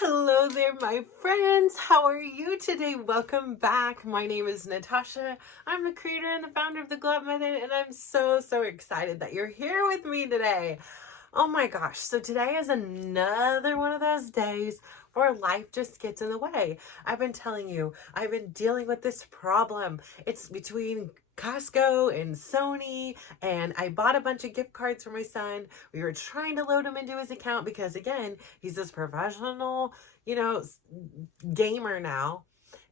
Hello there, my friends. How are you today? Welcome back. My name is Natasha. I'm the creator and the founder of the Glow Up Method, and I'm so excited that you're here with me today. Oh my gosh. So today is another one of those days where life just gets in the way. I've been telling you, I've been dealing with this problem. It's between Costco and Sony, and I bought a bunch of gift cards for my son. We were trying to load him into his account because, again, he's this professional, gamer now,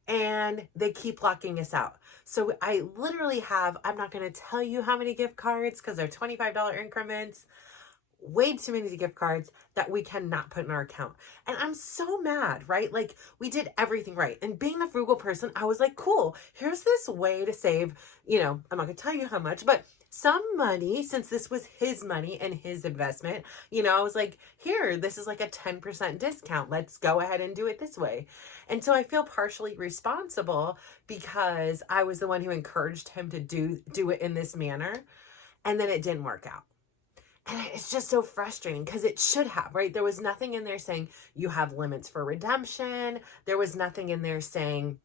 and they keep locking us out. So I literally have, I'm not going to tell you how many gift cards because they're $25 increments, way too many gift cards that we cannot put in our account. And I'm so mad, right? Like, we did everything right. And being the frugal person, I was like, cool, here's this way to save, I'm not gonna tell you how much, but some money, since this was his money and his investment. I was like, here, this is like a 10% discount. Let's go ahead and do it this way. And so I feel partially responsible because I was the one who encouraged him to do it in this manner. And then it didn't work out. And it's just so frustrating because it should have, right? There was nothing in there saying you have limits for redemption. There was nothing in there saying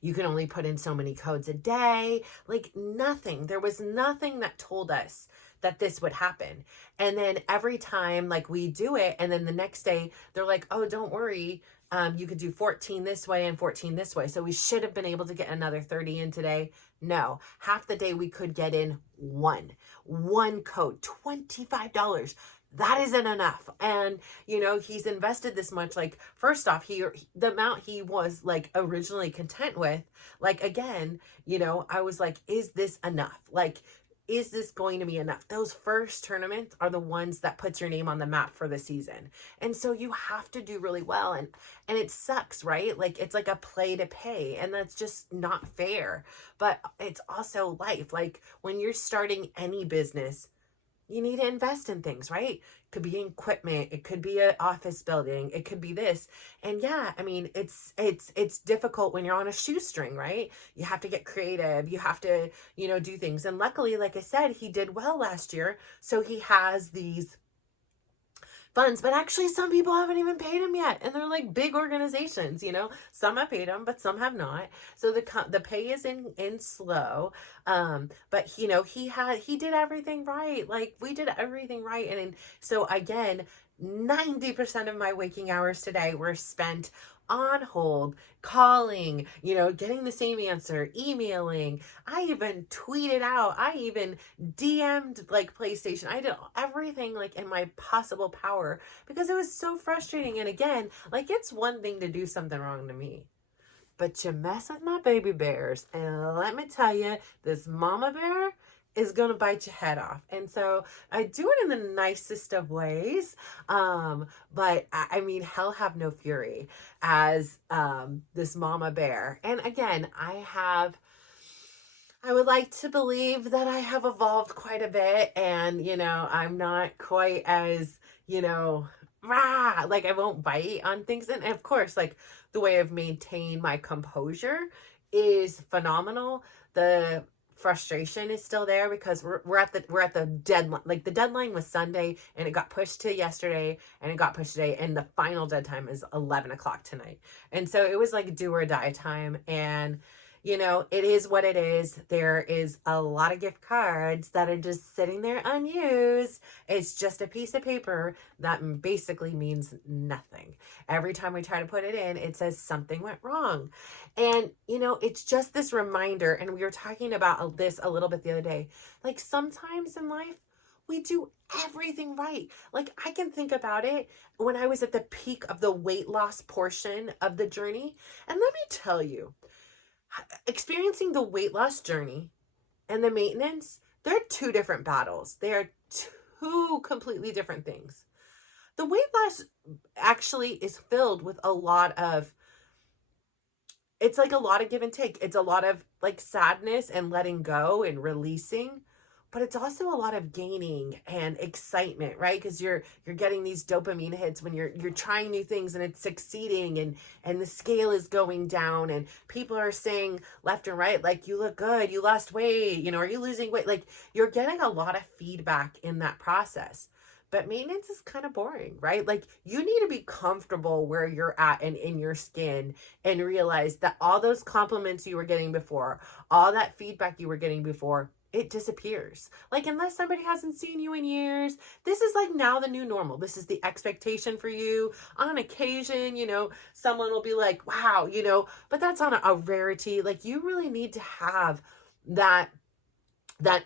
you can only put in so many codes a day. Like, nothing. There was nothing that told us that this would happen. And then every time, like, we do it, and then the next day they're like, oh, don't worry. You could do 14 this way and 14 this way. So we should have been able to get another 30 in today. No, half the day we could get in one code, $25. That isn't enough. And, he's invested this much. Like, first off, the amount he was like originally content with, like, again, I was like, is this enough? Like, is this going to be enough? Those first tournaments are the ones that puts your name on the map for the season. And so you have to do really well. And it sucks, right? Like, it's like a play to pay, and that's just not fair. But it's also life. Like, when you're starting any business, you need to invest in things, right? It could be equipment, it could be an office building, it could be this. And yeah, I mean, it's difficult when you're on a shoestring, right? You have to get creative, you have to, do things. And luckily, like I said, he did well last year, so he has these funds. But actually, some people haven't even paid him yet, and they're like big organizations. Some have paid him, but some have not. So the pay is in slow. But he did everything right. Like, we did everything right. And so again, 90% of my waking hours today were spent on hold, calling, getting the same answer, emailing. I even tweeted out, I even DM'd like PlayStation. I did everything like in my possible power because it was so frustrating. And again, like, it's one thing to do something wrong to me, but you mess with my baby bears, and let me tell you, this mama bear is going to bite your head off. And so I do it in the nicest of ways. But I mean, hell have no fury as this mama bear. And again, I would like to believe that I have evolved quite a bit, and, I'm not quite as, like, I won't bite on things. And of course, like, the way I've maintained my composure is phenomenal. The frustration is still there because we're at the deadline. Like, the deadline was Sunday, and it got pushed to yesterday, and it got pushed today, and the final dead time is 11 o'clock tonight. And so it was like do or die time. And it is what it is. There is a lot of gift cards that are just sitting there unused. It's just a piece of paper that basically means nothing. Every time we try to put it in, it says something went wrong. And, it's just this reminder. And we were talking about this a little bit the other day. Like, sometimes in life, we do everything right. Like, I can think about it when I was at the peak of the weight loss portion of the journey. And let me tell you, experiencing the weight loss journey and the maintenance, they're two different battles. They are two completely different things. The weight loss actually is filled with it's like a lot of give and take. It's a lot of like sadness and letting go and releasing, but it's also a lot of gaining and excitement, right? Because you're getting these dopamine hits when you're trying new things and it's succeeding, and the scale is going down, and people are saying left and right, like, you look good, you lost weight, are you losing weight? Like, you're getting a lot of feedback in that process. but maintenance is kind of boring, right? Like you need to be comfortable where you're at and in your skin and realize that all those compliments you were getting before, all that feedback you were getting before, it disappears. Like unless somebody hasn't seen you in years, this is like now the new normal. This is the expectation for you. On occasion, someone will be like, wow, but that's on a rarity. Like you really need to have that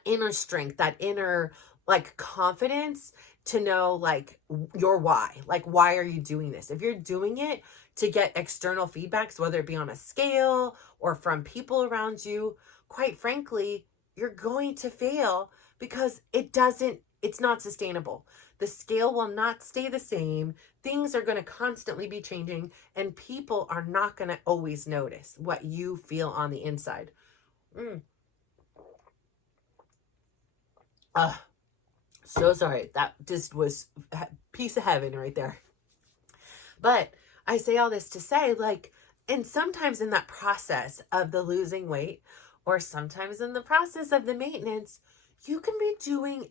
inner strength, that inner like confidence to know like your why. Like why are you doing this? If you're doing it to get external feedbacks, whether it be on a scale or from people around you, quite frankly, you're going to fail because it's not sustainable. The scale will not stay the same. Things are going to constantly be changing, and people are not going to always notice what you feel on the inside. So sorry. That just was a piece of heaven right there. But I say all this to say, like, and sometimes in that process of the losing weight, or sometimes in the process of the maintenance, you can be doing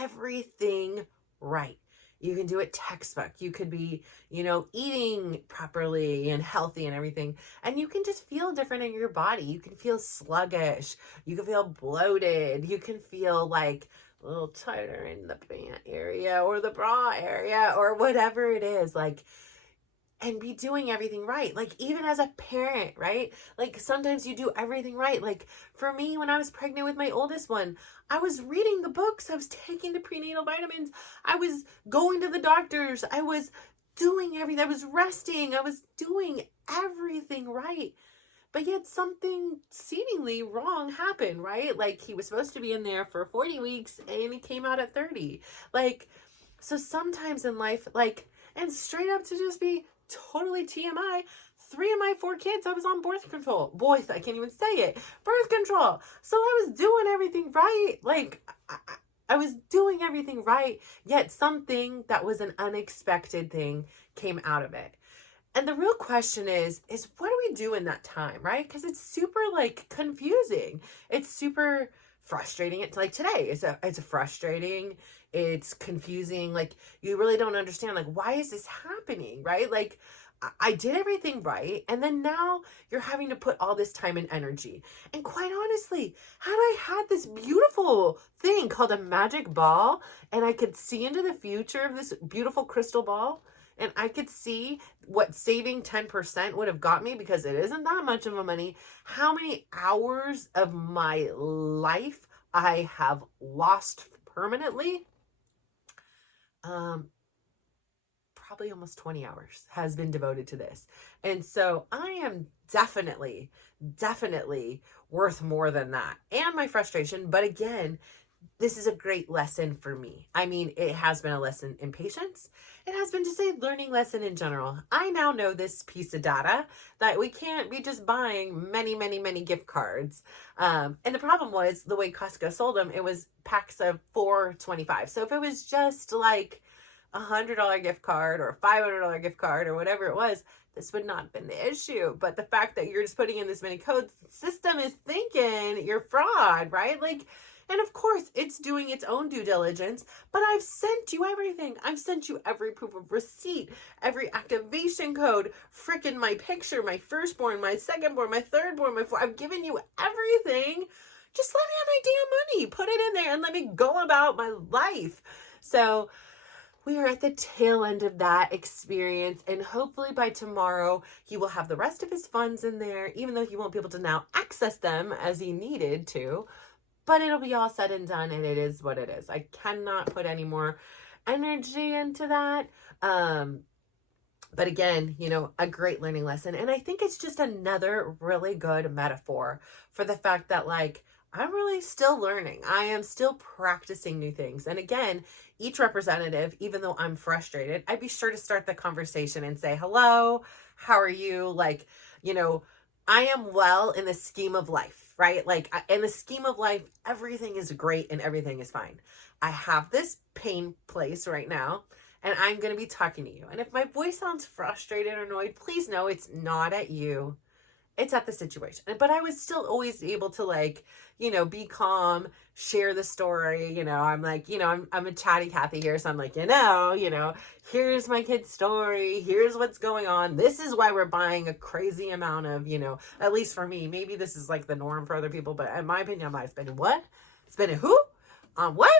everything right. You can do it textbook. You could be, eating properly and healthy and everything. And you can just feel different in your body. You can feel sluggish. You can feel bloated. You can feel like a little tighter in the pant area or the bra area or whatever it is. Like, and be doing everything right. Like even as a parent, right? Like sometimes you do everything right. Like for me, when I was pregnant with my oldest one, I was reading the books. I was taking the prenatal vitamins. I was going to the doctors. I was doing everything. I was resting. I was doing everything right. But yet something seemingly wrong happened, right? Like he was supposed to be in there for 40 weeks and he came out at 30. Like, so sometimes in life, like, and straight up to just be totally TMI, 3 of my 4 kids, I was on birth control. Boys, I can't even say it. Birth control. So I was doing everything right. Like, I was doing everything right, yet something that was an unexpected thing came out of it. And the real question is what do we do in that time, right? Because it's super, like, confusing. It's super frustrating. It's like today. It's frustrating. It's confusing. Like, you really don't understand, like, why is this happening, right? Like, I did everything right, and then now you're having to put all this time and energy. And quite honestly, had I had this beautiful thing called a magic ball, and I could see into the future of this beautiful crystal ball, and I could see what saving 10% would have got me, because it isn't that much of a money, how many hours of my life I have lost permanently. Probably almost 20 hours has been devoted to this. And so I am definitely worth more than that. And my frustration, but again, this is a great lesson for me. I mean, it has been a lesson in patience. It has been just a learning lesson in general. I now know this piece of data that we can't be just buying many gift cards. And the problem was the way Costco sold them, it was packs of $4.25. So if it was just like $100 gift card or a $500 gift card or whatever it was, this would not have been the issue. But the fact that you're just putting in this many codes, the system is thinking you're fraud, right? Like, and of course it's doing its own due diligence, but I've sent you everything. I've sent you every proof of receipt, every activation code, frickin' my picture, my firstborn, my secondborn, my thirdborn, I've given you everything. Just let me have my damn money, put it in there and let me go about my life. So we are at the tail end of that experience, and hopefully by tomorrow he will have the rest of his funds in there, even though he won't be able to now access them as he needed to. But it'll be all said and done, and it is what it is. I cannot put any more energy into that. But again, a great learning lesson. And I think it's just another really good metaphor for the fact that, like, I'm really still learning. I am still practicing new things. And again, each representative, even though I'm frustrated, I'd be sure to start the conversation and say, hello, how are you? Like, I am well in the scheme of life, right? Like in the scheme of life, everything is great and everything is fine. I have this pain place right now, and I'm going to be talking to you. And if my voice sounds frustrated or annoyed, please know it's not at you. It's at the situation. But I was still always able to like, be calm, share the story. I'm like, I'm a chatty Cathy here. So I'm like, here's my kid's story. Here's what's going on. This is why we're buying a crazy amount of, at least for me, maybe this is like the norm for other people, but in my opinion, I'm like, spending what? Spending who? On what?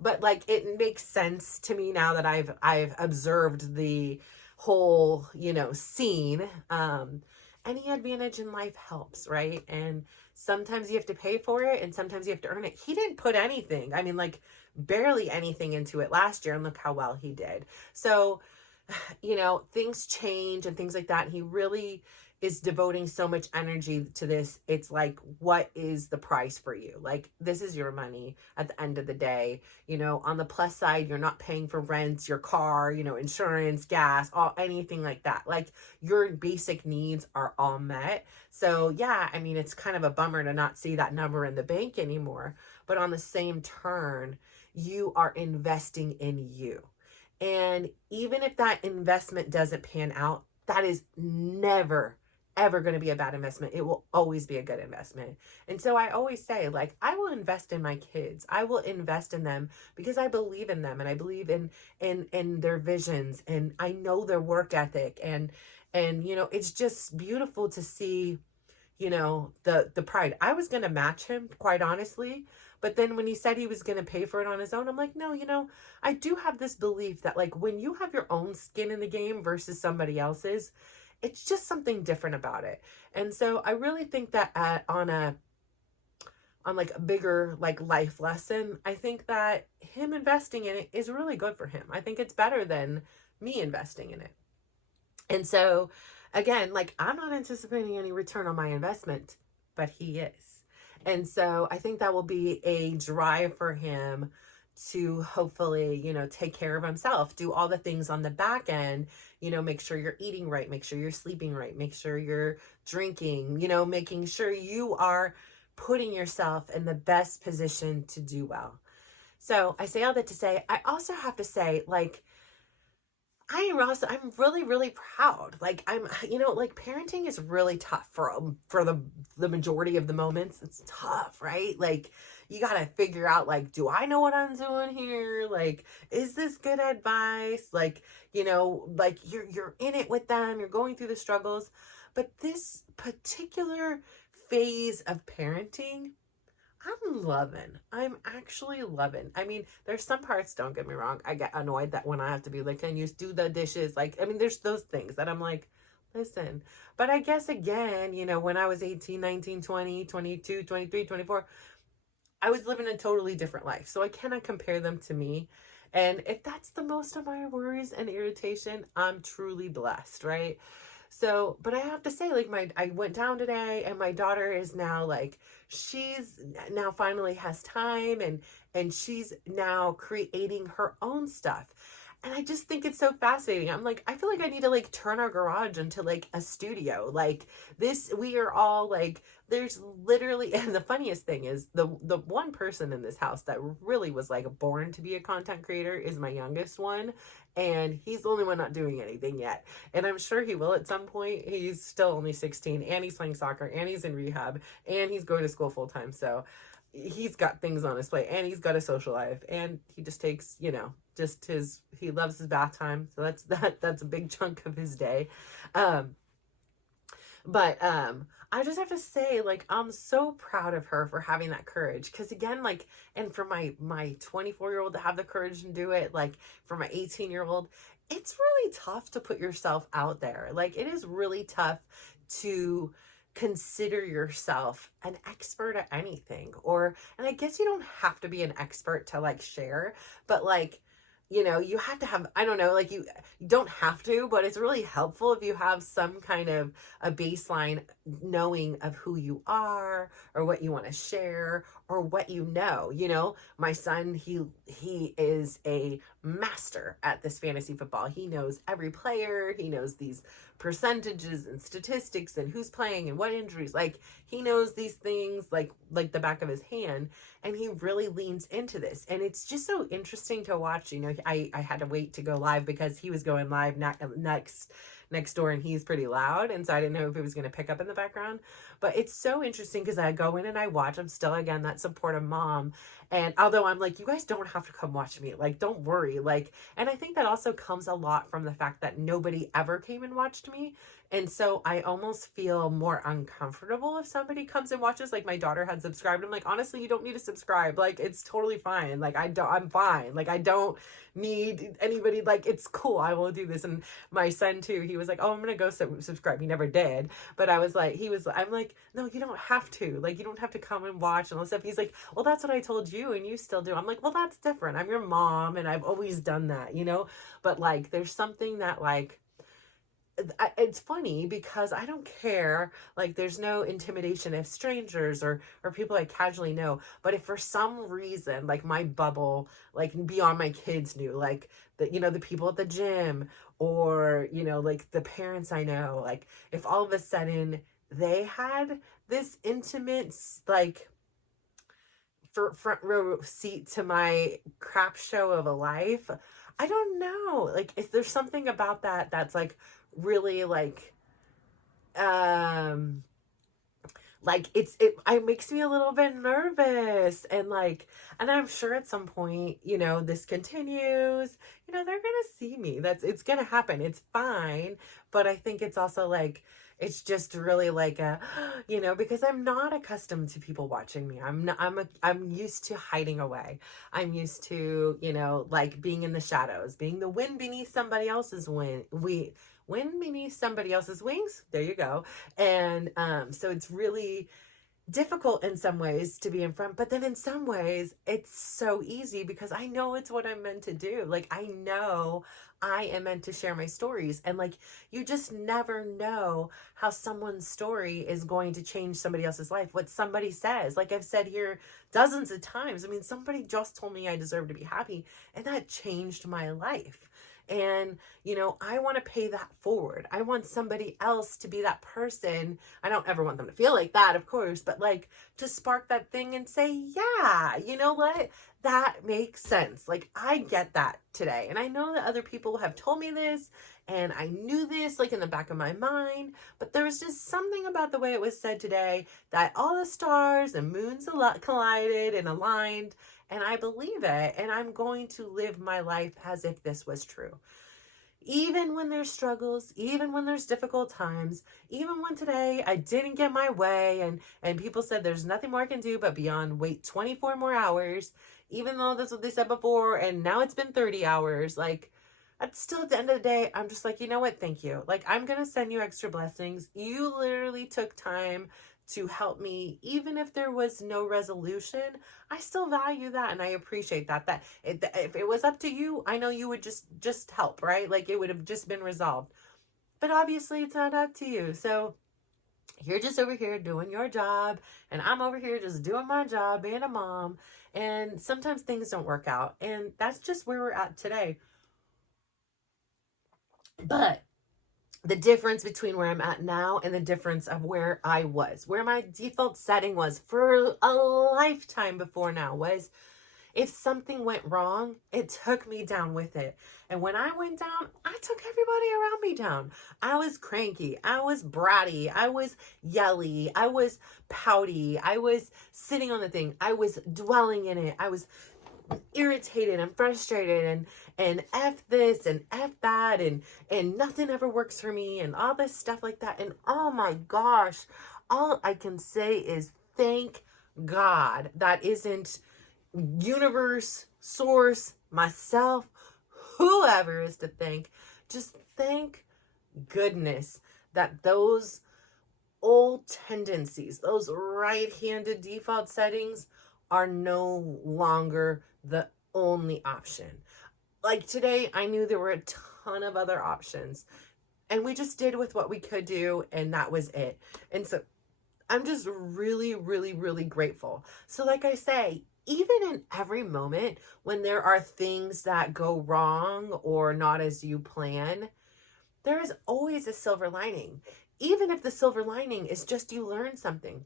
But like, it makes sense to me now that I've observed the whole, scene. Any advantage in life helps, right? And sometimes you have to pay for it and sometimes you have to earn it. He didn't put anything, I mean, like barely anything into it last year, and look how well he did. So, things change and things like that. And he really is devoting so much energy to this. It's like, what is the price for you? Like, this is your money at the end of the day. On the plus side, you're not paying for rent, your car, insurance, gas, anything like that. Like, your basic needs are all met. So yeah, I mean, it's kind of a bummer to not see that number in the bank anymore. But on the same turn, you are investing in you. And even if that investment doesn't pan out, that is never ever going to be a bad investment. It will always be a good investment. And so I always say, like, I will invest in my kids. I will invest in them because I believe in them and I believe in their visions, and I know their work ethic, and it's just beautiful to see, the pride. I was going to match him, quite honestly. But then when he said he was going to pay for it on his own, I'm like, no, I do have this belief that like when you have your own skin in the game versus somebody else's, it's just something different about it. And so I really think that on like a bigger like life lesson, I think that him investing in it is really good for him. I think it's better than me investing in it. And so again, like, I'm not anticipating any return on my investment, but he is. And so I think that will be a drive for him to hopefully, take care of himself, do all the things on the back end, make sure you're eating right, make sure you're sleeping right, make sure you're drinking, making sure you are putting yourself in the best position to do well. So I say all that to say, I also have to say, like, I'm really, really proud. Like, like parenting is really tough for the majority of the moments. It's tough, right? Like, you got to figure out, like, do I know what I'm doing here? Like, is this good advice? Like, like you're in it with them, you're going through the struggles. But this particular phase of parenting, I'm actually loving. I mean, there's some parts, don't get me wrong, I get annoyed that when I have to be like, can you do the dishes? Like, I mean, there's those things that I'm like, listen. But I guess again, when I was 18, 19, 20, 22, 23, 24, I was living a totally different life. So I cannot compare them to me. And if that's the most of my worries and irritation, I'm truly blessed, right? So, but I have to say, like, I went down today and my daughter is now like, she's now finally has time, and she's now creating her own stuff. And I just think it's so fascinating. I'm like, I feel like I need to like turn our garage into like a studio. Like this, we are all like, there's literally, and the funniest thing is the one person in this house that really was like born to be a content creator is my youngest one. And he's the only one not doing anything yet. And I'm sure he will at some point. He's still only 16 and he's playing soccer and he's in rehab and he's going to school full time. So he's got things on his plate and he's got a social life and he just takes, he loves his bath time. So that's a big chunk of his day. But I just have to say, like, I'm so proud of her for having that courage. Because again, like, and for my 24-year-old to have the courage and do it, like, for my 18-year-old, it's really tough to put yourself out there. Like, it is really tough to consider yourself an expert at anything. And I guess you don't have to be an expert to, like, share, but, like, you have to have, I don't know, like you don't have to, but it's really helpful if you have some kind of a baseline knowing of who you are or what you want to share or what my son, he is a master at this fantasy football. He knows every player. He knows these percentages and statistics and who's playing and what injuries. Like, he knows these things like the back of his hand, and he really leans into this. And it's just so interesting to watch. I had to wait to go live because he was going live next next door and he's pretty loud. And so I didn't know if it was going to pick up in the background. But it's so interesting because I go in and I watch. I'm still, again, that supportive mom. And although I'm like, you guys don't have to come watch me. Like, don't worry. Like, and I think that also comes a lot from the fact that nobody ever came and watched me. And so I almost feel more uncomfortable if somebody comes and watches. Like, my daughter had subscribed. I'm like, honestly, you don't need to subscribe. Like, it's totally fine. Like, I'm fine. Like, I don't need anybody. Like, it's cool. I will do this. And my son too, he was like, oh, I'm going to go subscribe. He never did. But I'm like, no, you don't have to. Like, you don't have to come and watch and all stuff. He's like, well, that's what I told you and you still do. I'm like, well, that's different. I'm your mom and I've always done that, you know? But like, there's something that like, it's funny because I don't care. Like, there's no intimidation if strangers or people I casually know. But if for some reason, like my bubble, like beyond my kids knew, like the, you know, the people at the gym or, you know, like the parents I know, like if all of a sudden they had this intimate, like front row seat to my crap show of a life, I don't know. Like, if there's something about that that's like really like it makes me a little bit nervous and like, and I'm sure at some point, you know, this continues, you know, they're gonna see me. It's gonna happen. It's fine. But I think it's also like, it's just really like a, you know, because I'm not accustomed to people watching me. I'm used to hiding away. I'm used to, you know, like being in the shadows, being the wind beneath somebody else's wind beneath somebody else's wings. There you go. And so it's really difficult in some ways to be in front, but then in some ways it's so easy because I know it's what I'm meant to do. Like, I know I am meant to share my stories, and like, you just never know how someone's story is going to change somebody else's life. What somebody says, like I've said here dozens of times, I mean, somebody just told me I deserve to be happy, and that changed my life. And, you know, I want to pay that forward. I want somebody else to be that person. I don't ever want them to feel like that, of course, but like to spark that thing and say, yeah, you know what? That makes sense. Like, I get that today. And I know that other people have told me this and I knew this like in the back of my mind, but there was just something about the way it was said today that all the stars and moons collided and aligned. And I believe it, and I'm going to live my life as if this was true. Even when there's struggles, even when there's difficult times, even when today I didn't get my way and people said there's nothing more I can do but beyond wait 24 more hours, even though that's what they said before, and now it's been 30 hours, like, I'm still at the end of the day, I'm just like, you know what? Thank you. Like, I'm going to send you extra blessings. You literally took time to help me, even if there was no resolution. I still value that and I appreciate that. If it was up to you, I know you would just help, right? Like, it would have just been resolved. But obviously it's not up to you. So you're just over here doing your job and I'm over here just doing my job, being a mom. And sometimes things don't work out. And that's just where we're at today. But the difference between where I'm at now and the difference of where I was, where my default setting was for a lifetime before now, was if something went wrong, it took me down with it. And when I went down, I took everybody around me down. I was cranky. I was bratty. I was yelly. I was pouty. I was sitting on the thing. I was dwelling in it. I was irritated and frustrated and F this and F that and nothing ever works for me and all this stuff like that. And oh my gosh, all I can say is thank God that isn't universe, source, myself, whoever is to thank. Just thank goodness that those old tendencies, those right-handed default settings are no longer the only option. Like today, I knew there were a ton of other options and we just did with what we could do and that was it. And so I'm just really, really, really grateful. So like I say, even in every moment when there are things that go wrong or not as you plan, there is always a silver lining. Even if the silver lining is just you learn something.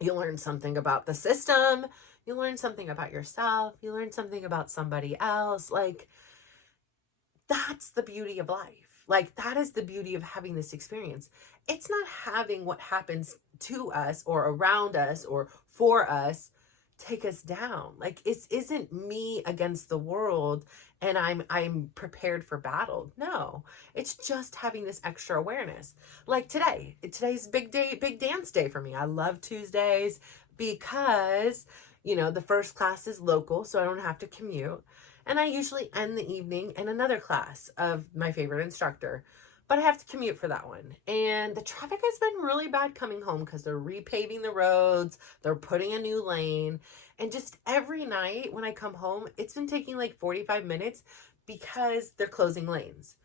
You learn something about the system. You learn something about yourself. You learn something about somebody else. Like, that's the beauty of life. Like, that is the beauty of having this experience. It's not having what happens to us or around us or for us take us down. Like, it isn't me against the world and I'm prepared for battle. No, it's just having this extra awareness. Like today's big day, big dance day for me. I love Tuesdays because, the first class is local, so I don't have to commute. And I usually end the evening in another class of my favorite instructor, but I have to commute for that one. And the traffic has been really bad coming home because they're repaving the roads, they're putting a new lane. And just every night when I come home, it's been taking like 45 minutes because they're closing lanes.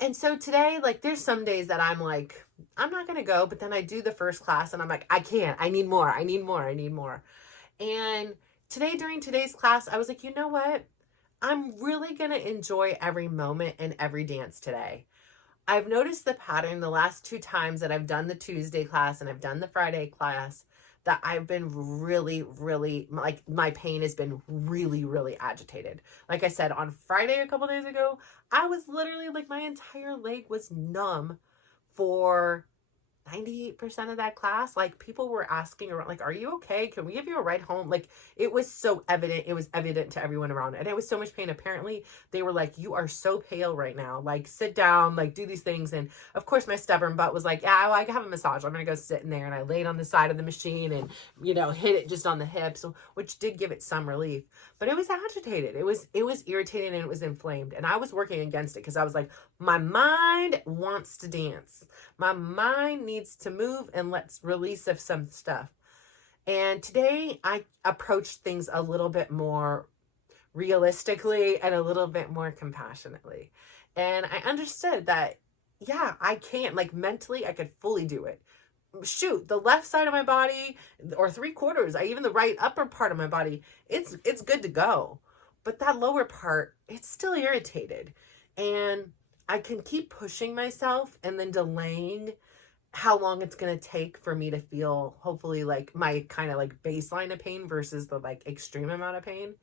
And so today, like, there's some days that I'm like, I'm not going to go, but then I do the first class and I'm like, I can't, I need more. And today, during today's class, I was like, you know what? I'm really going to enjoy every moment and every dance today. I've noticed the pattern the last 2 times that I've done the Tuesday class and I've done the Friday class, that I've been really, really, like, my pain has been really, really agitated. Like I said, on Friday a couple days ago, I was literally like, my entire leg was numb for 98% of that class. Like, people were asking around, like, are you okay? Can we give you a ride home? Like, it was so evident. It was evident to everyone around. And it was so much pain. Apparently, they were like, you are so pale right now. Like, sit down, like, do these things. And of course, my stubborn butt was like, yeah, I have a massage. I'm going to go sit in there. And I laid on the side of the machine and, hit it just on the hips, which did give it some relief. But it was agitated. It was irritated and it was inflamed. And I was working against it because I was like, my mind wants to dance. My mind needs to move and let's release of some stuff. And today I approached things a little bit more realistically and a little bit more compassionately. And I understood that, yeah, I can't, like, mentally, I could fully do it. Shoot, the left side of my body or 3/4, even the right upper part of my body, it's good to go. But that lower part, it's still irritated. And I can keep pushing myself and then delaying how long it's going to take for me to feel, hopefully, like, my kind of like baseline of pain versus the like extreme amount of pain.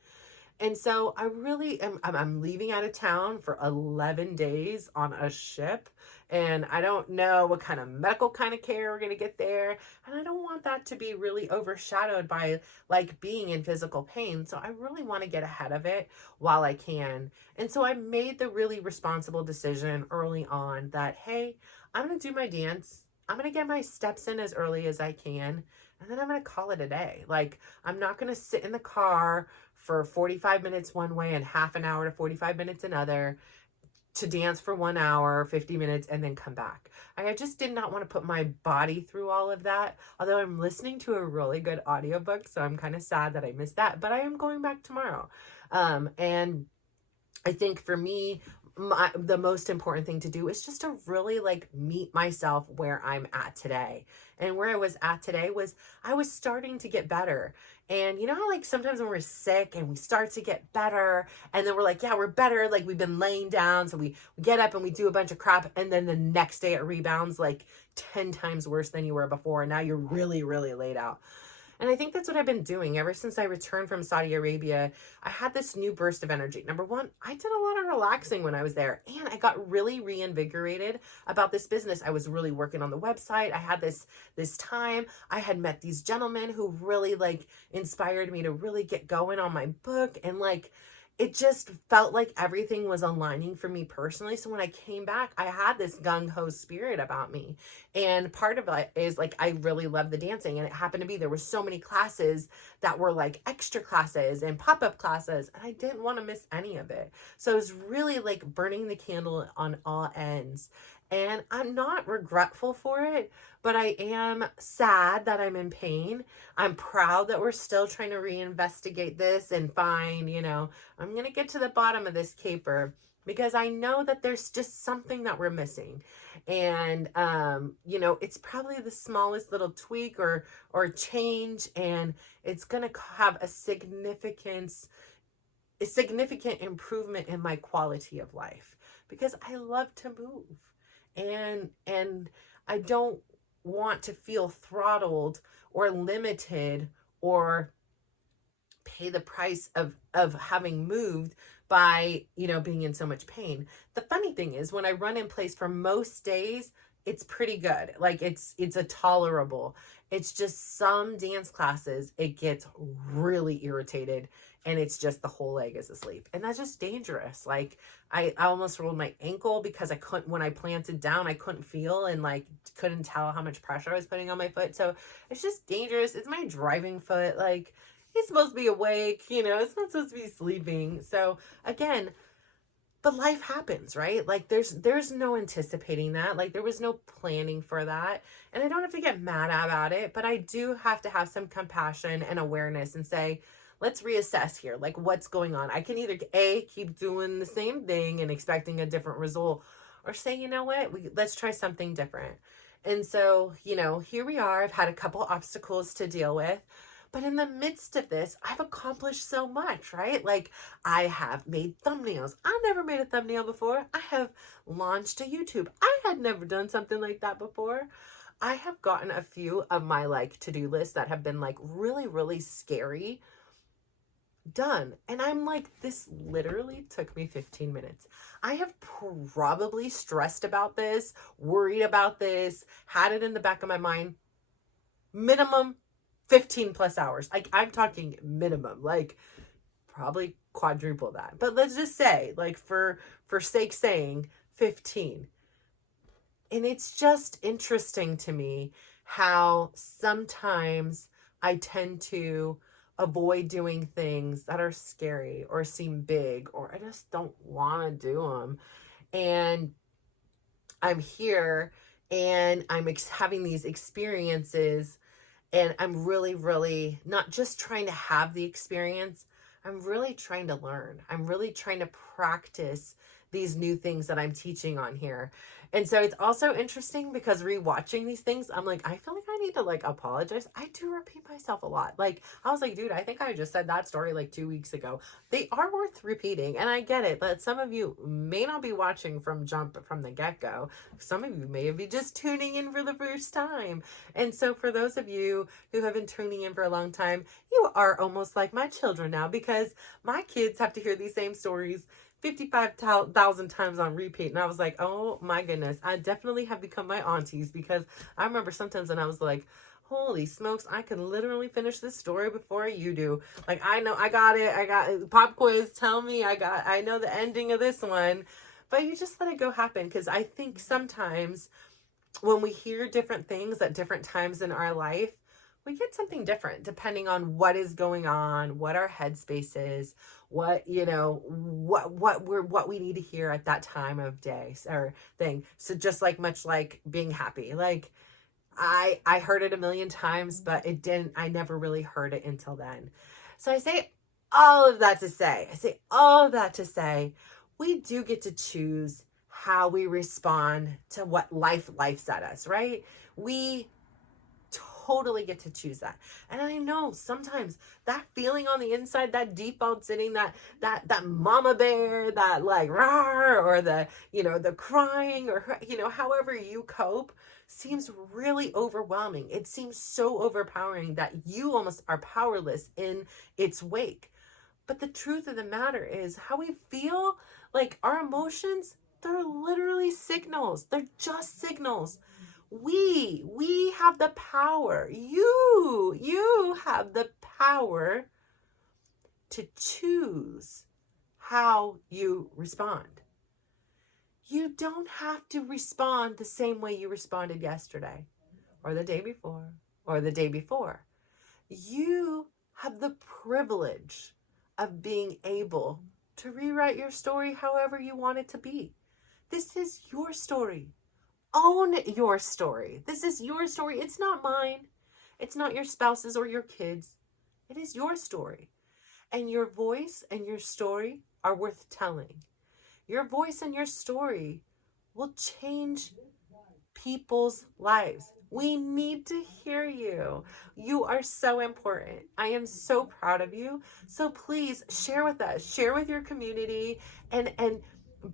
And so I really am, I'm leaving out of town for 11 days on a ship. And I don't know what kind of medical kind of care we're going to get there. And I don't want that to be really overshadowed by, like, being in physical pain. So I really want to get ahead of it while I can. And so I made the really responsible decision early on that, hey, I'm going to do my dance. I'm going to get my steps in as early as I can. And then I'm going to call it a day. Like, I'm not going to sit in the car for 45 minutes one way and half an hour to 45 minutes another to dance for 1 hour, 50 minutes, and then come back. I just did not want to put my body through all of that. Although I'm listening to a really good audiobook, so I'm kind of sad that I missed that, but I am going back tomorrow. And I think for me, the most important thing to do is just to really, like, meet myself where I'm at today. And where I was at today was I was starting to get better. And you know how, like, sometimes when we're sick and we start to get better and then we're like, yeah, we're better. Like, we've been laying down. So we get up and we do a bunch of crap. And then the next day it rebounds like 10 times worse than you were before. And now you're really, really laid out. And I think that's what I've been doing ever since I returned from Saudi Arabia. I had this new burst of energy. Number one, I did a lot of relaxing when I was there, and I got really reinvigorated about this business. I was really working on the website. I had this time. I had met these gentlemen who really, like, inspired me to really get going on my book, and, like, it just felt like everything was aligning for me personally. So when I came back, I had this gung-ho spirit about me. And part of it is, like, I really love the dancing. And it happened to be there were so many classes that were like extra classes and pop-up classes. And I didn't want to miss any of it. So it was really like burning the candle on all ends. And I'm not regretful for it, but I am sad that I'm in pain. I'm proud that we're still trying to reinvestigate this and find, I'm going to get to the bottom of this caper, because I know that there's just something that we're missing. And, it's probably the smallest little tweak or change, and it's going to have a significant improvement in my quality of life, because I love to move. And I don't want to feel throttled or limited or pay the price of having moved by, being in so much pain. The funny thing is when I run in place for most days, it's pretty good. Like it's a tolerable. It's just some dance classes, it gets really irritated and it's just the whole leg is asleep. And that's just dangerous. Like I almost rolled my ankle because I couldn't, when I planted down, I couldn't feel and like couldn't tell how much pressure I was putting on my foot. So it's just dangerous. It's my driving foot. Like he's supposed to be awake, it's not supposed to be sleeping. So again, but life happens, right? Like there's no anticipating that. Like there was no planning for that. And I don't have to get mad about it, but I do have to have some compassion and awareness and say, let's reassess here. Like what's going on? I can either keep doing the same thing and expecting a different result, or say, you know what, let's try something different. And so, here we are. I've had a couple obstacles to deal with. But in the midst of this, I've accomplished so much, right? Like I have made thumbnails. I've never made a thumbnail before. I have launched a YouTube. I had never done something like that before. I have gotten a few of my like to-do lists that have been like really, really scary done. And I'm like, this literally took me 15 minutes. I have probably stressed about this, worried about this, had it in the back of my mind, minimum 15 plus hours. I'm talking minimum, like probably quadruple that. But let's just say, like for sake saying, 15. And it's just interesting to me how sometimes I tend to avoid doing things that are scary or seem big, or I just don't want to do them. And I'm here and I'm having these experiences. And I'm really, really not just trying to have the experience. I'm really trying to learn. I'm really trying to practice these new things that I'm teaching on here. And so it's also interesting because rewatching these things, I'm like, I feel like I need to like apologize. I do repeat myself a lot. Like I was like, dude, I think I just said that story like 2 weeks ago. They are worth repeating. And I get it, but some of you may not be watching from the get-go. Some of you may be just tuning in for the first time. And so for those of you who have been tuning in for a long time, you are almost like my children now, because my kids have to hear these same stories 55,000 times on repeat. And I was like, oh my goodness, I definitely have become my aunties, because I remember sometimes when I was like, holy smokes, I can literally finish this story before you do. Like, I know, I got it. Pop quiz, tell me, I know the ending of this one. But you just let it go happen. Because I think sometimes when we hear different things at different times in our life, we get something different depending on what is going on, what our headspace is, what we need to hear at that time of day or thing. So just like much like being happy, like I heard it a million times, but I never really heard it until then. So I say all of that to say, we do get to choose how we respond to what life's at us, right? We totally get to choose that. And I know sometimes that feeling on the inside, that default setting, that mama bear, that like rawr, or the crying, or however you cope, seems really overwhelming. It seems so overpowering that you almost are powerless in its wake. But the truth of the matter is, how we feel, like our emotions, they're literally signals. They're just signals. We have the power. You have the power to choose how you respond. You don't have to respond the same way you responded yesterday or the day before or the day before. You have the privilege of being able to rewrite your story however you want it to be. This is your story. Own your story. This is your story. It's not mine. It's not your spouse's or your kids. It is your story. And your voice and your story are worth telling. Your voice and your story will change people's lives. We need to hear you. You are so important. I am so proud of you. So please share with us, share with your community, and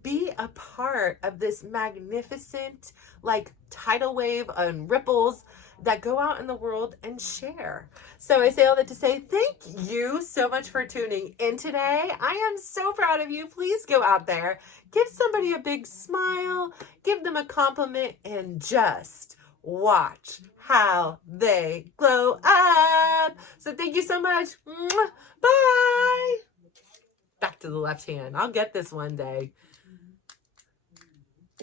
be a part of this magnificent, like, tidal wave and ripples that go out in the world and share. So I say all that to say thank you so much for tuning in today. I am so proud of you. Please go out there, give somebody a big smile, give them a compliment, and just watch how they glow up. So thank you so much. Bye. Back to the left hand. I'll get this one day.